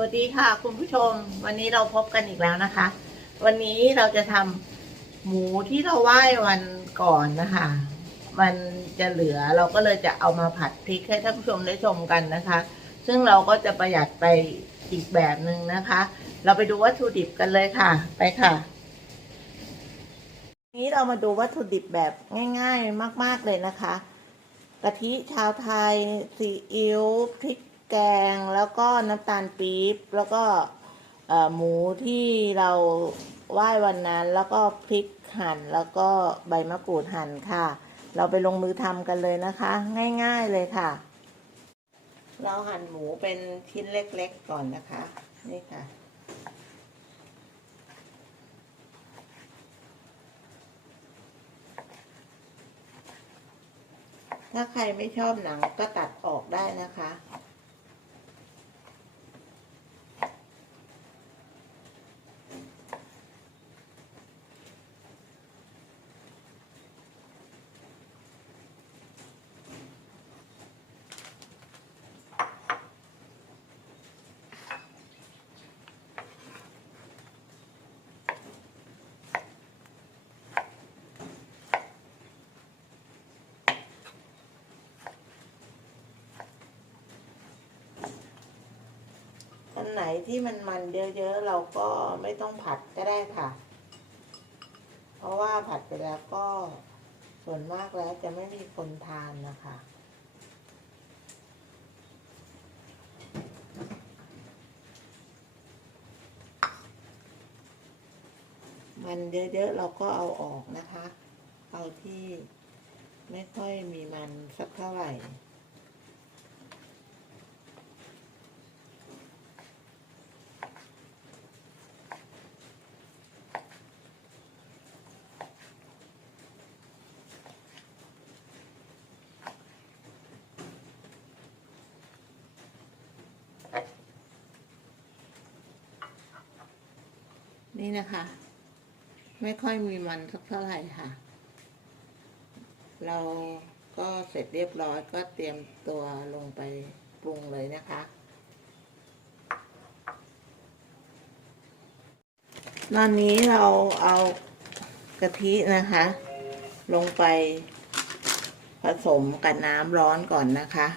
วัสดีค่ะ คุณผู้ชม วันนี้เราพบกันอีกแล้วนะคะ วันนี้เราจะทำหมูที่เราไหว้วันก่อนนะคะ มันจะเหลือเราก็เลยจะเอามาผัดพริกให้ท่านผู้ชมได้ชมกันนะคะ ซึ่งเราก็จะประหยัดไปอีกแบบหนึ่งนะคะ เราไปดูวัตถุดิบกันเลยค่ะ ไปค่ะ นี้เรามาดูวัตถุดิบแบบง่าย ๆ มาก ๆเลยนะคะกะทิชาวไทยซีอิ๊วพริก แกงแล้วก็น้ำตาลปี๊บแล้วก็หมูที่เราไหว้วันนั้น แล้วก็พริกหั่นแล้วก็ใบมะกรูดหั่นค่ะ เราไปลงมือทำกันเลยนะคะ ง่ายๆเลยค่ะ เราหั่นหมูเป็นชิ้นเล็กๆก่อนนะคะ นี่ค่ะถ้าใครไม่ชอบหนังก็ตัดออกได้นะคะ ไหนที่มันมันเยอะๆ เราก็ไม่ต้องผัดก็ได้ค่ะ เพราะว่าผัดไปแล้วก็ส่วนมากแล้วจะไม่มีคนทานนะคะมันเยอะๆ เราก็เอาออกนะคะ เอาที่ไม่ค่อยมีมันสักเท่าไหร่ นี่นะคะ ไม่ค่อยมีมันสักเท่าไหร่ค่ะ เราก็เสร็จเรียบร้อยก็เตรียมตัวลงไปปรุงเลยนะคะ ตอนนี้เราเอากะทินะคะ ลงไปผสมกับน้ำร้อนก่อนนะคะ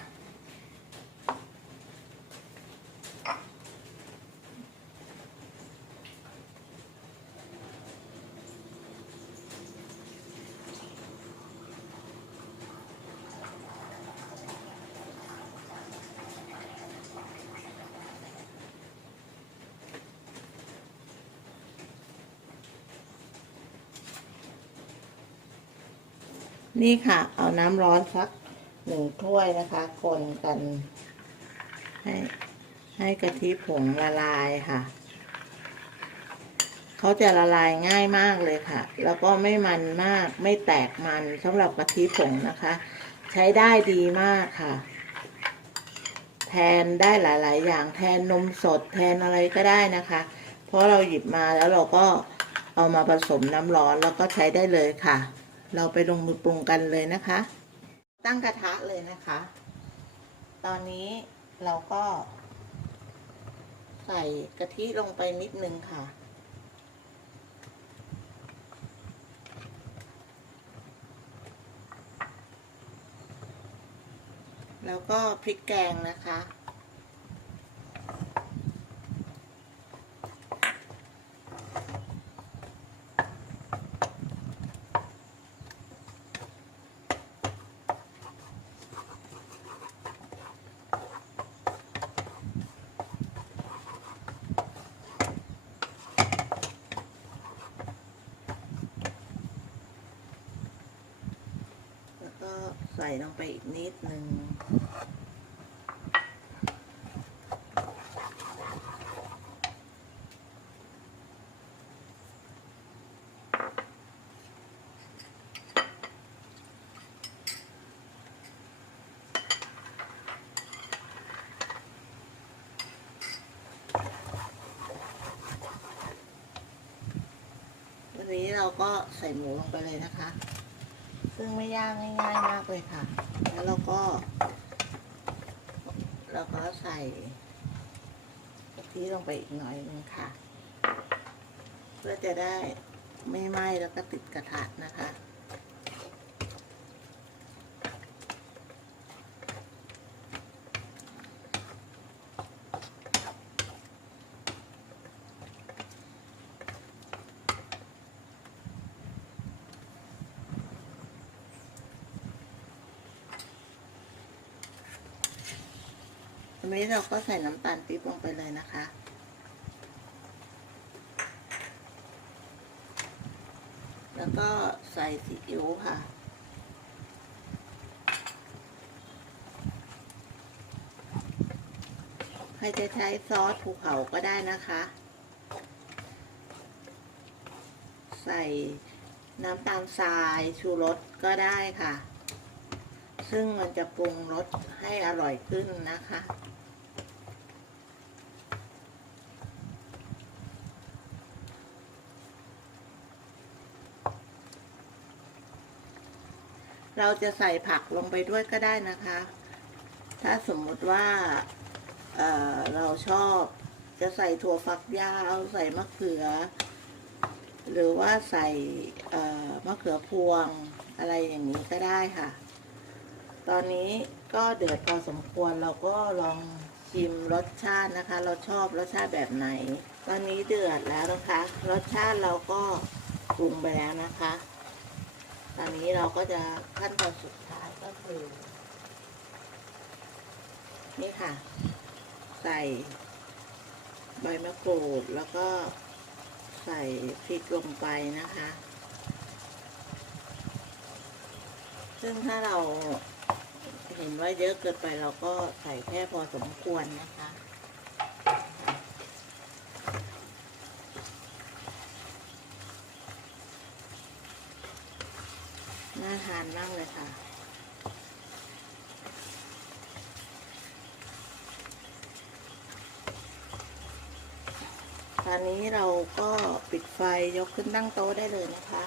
นี่ค่ะ เอาน้ำร้อนสักหนึ่งถ้วยนะคะ คนกัน ให้ให้กะทิผงละลายค่ะ เขาจะละลายง่ายมากเลยค่ะ แล้วก็ไม่มันมากไม่แตกมันสำหรับกะทิผงนะคะ ใช้ได้ดีมากค่ะ แทนได้หลาย ๆ อย่างแทนนมสดแทนอะไรก็ได้นะคะ เพราะเราหยิบมาแล้วเราก็เอามาผสมน้ำร้อนแล้วก็ใช้ได้เลยค่ะ เราไปลงมือปรุงกันเลยนะคะ ตั้งกระทะเลยนะคะ ตอนนี้เราก็ ใส่กะทิลงไปนิดนึงค่ะ แล้วก็พริกแกงนะคะ ใส่ลงไปอีกนิดนึงวันนี้เราก็ใส่หมูลงไปเลยนะคะ ซึ่งไม่ยากง่ายๆมากเลยค่ะ แล้วเราก็ เราก็ใส่กะทิลงไปอีกหน่อยนึงค่ะ เพื่อจะได้ไม่ไหม้แล้วก็ติดกระทะนะคะ นนี้เราก็ใส่น้ำตาลปี๊บลงไปเลยนะคะ แล้วก็ใส่ซีอิ๊วค่ะใครจะใช้ซอสภูเขาก็ได้นะคะ ใส่น้ำตาลทรายชูรสก็ได้ค่ะ ซึ่งมันจะปรุงรสให้อร่อยขึ้นนะคะ เราจะใส่ผักลงไปด้วยก็ได้นะคะ ถ้าสมมติว่าเเราชอบจะใส่ถั่วฝักยาวใส่มะเขือ หรือว่าใส่มะเขือพวงอะไรอย่างนี้ก็ได้ค่ะ ตอนนี้ก็เดือดพอสมควรเราก็ลองชิมรสชาตินะคะ เราชอบรสชาติแบบไหน ตอนนี้เดือดแล้วนะคะ รสชาติเราก็ปรุงไปแล้วนะคะ ตอนนี้เราก็จะขั้นตอนสุดท้ายก็คือ นี่ค่ะ ใส่ใบมะกรูดแล้วก็ใส่พริกลงไปนะคะ ซึ่งถ้าเราเห็นว่าเยอะเกินไปเราก็ใส่แค่พอสมควรนะคะ น่าทานมากเลยค่ะ ตอนนี้เราก็ปิดไฟยกขึ้นตั้งโต๊ะได้เลยนะคะ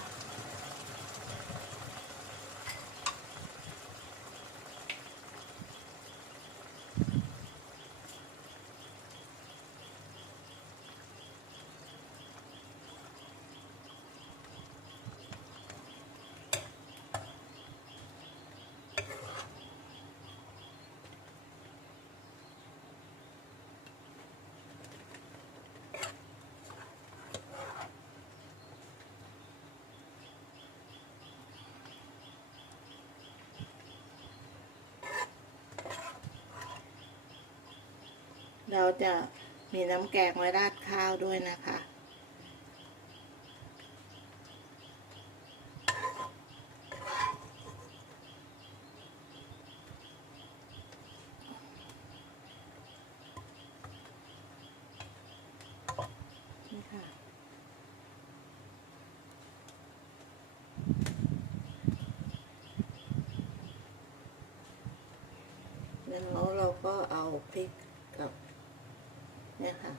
เราจะมีน้ำแกงไว้ราดข้าวด้วยนะคะ นี่ค่ะ แล้วเราก็เอาพริก เนี่ยค่ะ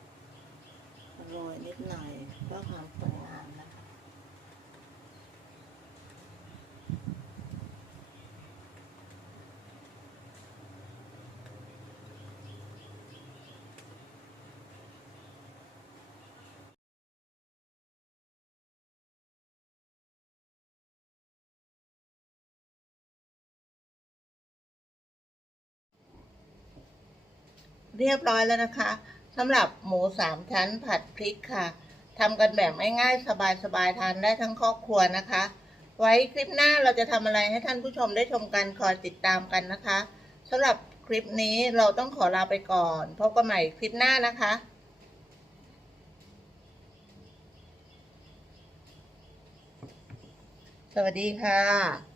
โรยนิดหน่อยเพื่อความสวยงามนะคะเรียบร้อยแล้วนะคะ สำหรับหมูสามชั้นผัดพริกค่ะทำกันแบบง่ายๆสบายๆทานได้ทั้งครอบครัวนะคะ ไว้คลิปหน้าเราจะทำอะไรให้ท่านผู้ชมได้ชมกันคอยติดตามกันนะคะสำหรับคลิปนี้เราต้องขอลาไปก่อน พบกันใหม่คลิปหน้านะคะสวัสดีค่ะ